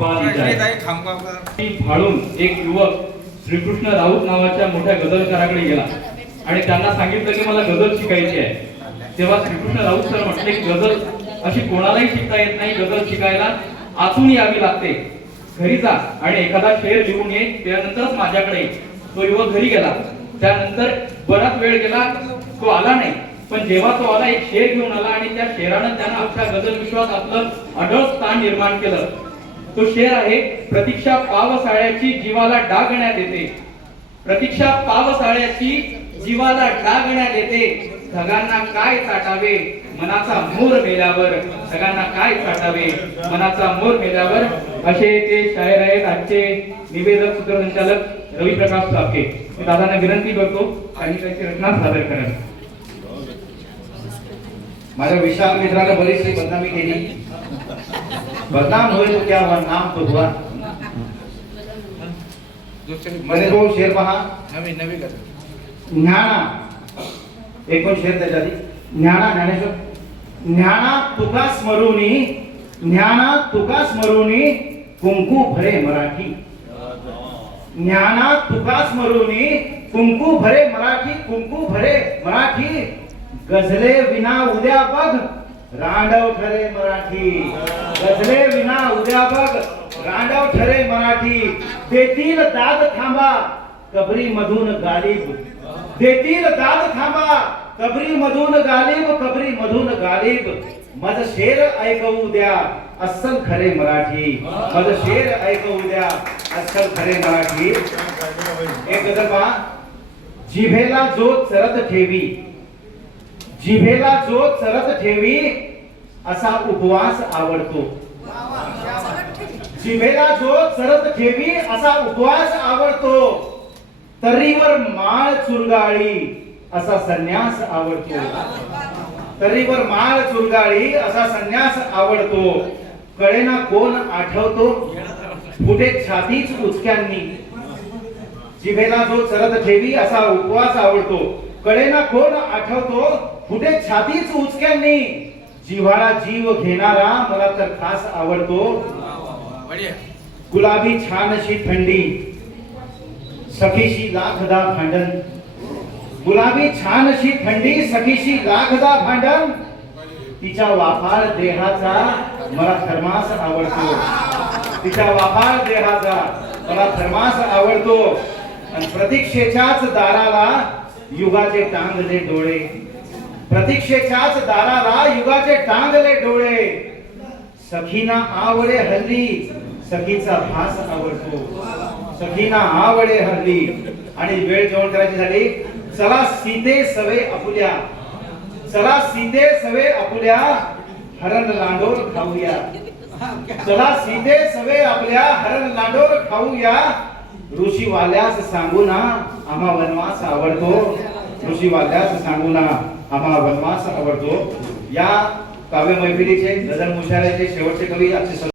फाळून एक युवक श्रीकृष्ण राऊत नावाच्या मोठ्या गझलकाराकडे गेला आणि त्यांना सांगितलं की मला गझल शिकायची आहे। तेव्हा श्रीकृष्ण राऊत सर म्हटले की गझल अशी कोणालाही शिकता येत नाही, गझल शिकायला आतून यावी लागते। घरी जा आणि एखादा शेर लिहून ये, त्यानंतरच माझ्याकडे। तो युवक घरी गेला, त्यानंतर बराच वेळ गेला, तो आला नाही। पण जेव्हा तो आला, एक शेर घेऊन आला आणि त्या शेरानं त्यानं अख्ख्या गझल विश्वात आपलं अढळ स्थान निर्माण केलं। तो शेर आहे, प्रतीक्षा पावसाळ्याची जीवाला डागण्यात येते, प्रतीक्षा पावसाळ्याची जीवाला डागण्यात येते। ढगांना काय चाटावे मनाचा मोर मेल्यावर, ढगांना काय चाटावे मनाचा मोर मेल्यावर। असे ते शायर आहेत आजचे निवेदक सूत्रसंचालक रविप्रकाश सापके। मी दादांना विनंती करतो काही त्याची रचना सादर करावी। माझ्या विशाल मित्राने बरीचशी बदनामी केली, बदनाम हुए तो क्या हुआ, नाम तो हुआ। मैंने तो शेर पहा नवी नवी कर ज्ञाना, एक पण शेर त्याच्या आधी ज्ञाना, ज्ञानेश्वर ज्ञाना तुका स्मरुनी, ज्ञाना तुका स्मरुनी कुंकू भरे मराठी, ज्ञाना तुका स्मरुनी कुंकू भरे मराठी, कुंकू भरे मराठी। गझले विना उद्या बघ रांडव ठरे मराठी, गझले विना उद्या बघ रांडव ठरे मराठी। देतील दाद थांबा कबरी मधून गालिब, देतील दाद थांबा कबरी मधून गालिब, कबरी मधून गालिब। मज शेर ऐकवू द्या अस्सल खरे मराठी, मज शेर ऐकवू द्या अस्सल खरे मराठी। एक गझल पहा, जिभेला जो चरत ठेवी, जिभेला जो चरत ठेवी असा उपवास आवडतो, जिभेला जो चरत ठेवी असा उपवास आवडतो। तरीवर माळ चुरगाळी असा संन्यास आवडतो, तरीवर माळ चुरगाळी असा संन्यास आवडतो। कळेना कोण आठवतो कुठे छातीच उचक्यांनी, जिभेला जो चरत ठेवी असा उपवास आवडतो। कळेना कोण आठवतो कुठे छातीच उचक्यांनी, जिव्हाळा जीव घेणारा मला तर खास आवडतो। गुलाबी छान अशी थंडी सखीशी लाखदा भांडण, गुलाबी छान अशी थंडी सखीशी लाखदा भांडण। तिच्या वाफाळ देहाचा मला थर्मास आवडतो, तिच्या वाफाळ देहाचा मला थर्मास आवडतो। आणि प्रतीक्षेच्याच दाराला युगाचे टांगले डोळे, प्रतीक्षेच्याच दाराला युगाचे टांगले डोळे। सखीना आवडे हल्ली सखीचा भास आवडतो, सखीना आवडे हल्ली। आणि वेळ जेवण करायची झाली, चला सीते सवे आपुल्या, चला सीते सवे आपुल्या हरण लांडोर खाऊया, चला सीते सवे आपल्या हरण लांडोर खाऊया। ऋषी वाल्यास सांगू ना आम्हा वनवास आवडतो, ऋषी वाल्यास सांगू ना आम्हा वनवास आवडतो। या काव्य मैफिलीचे गझल मुशायऱ्याचे शेवटचे कवी आजचे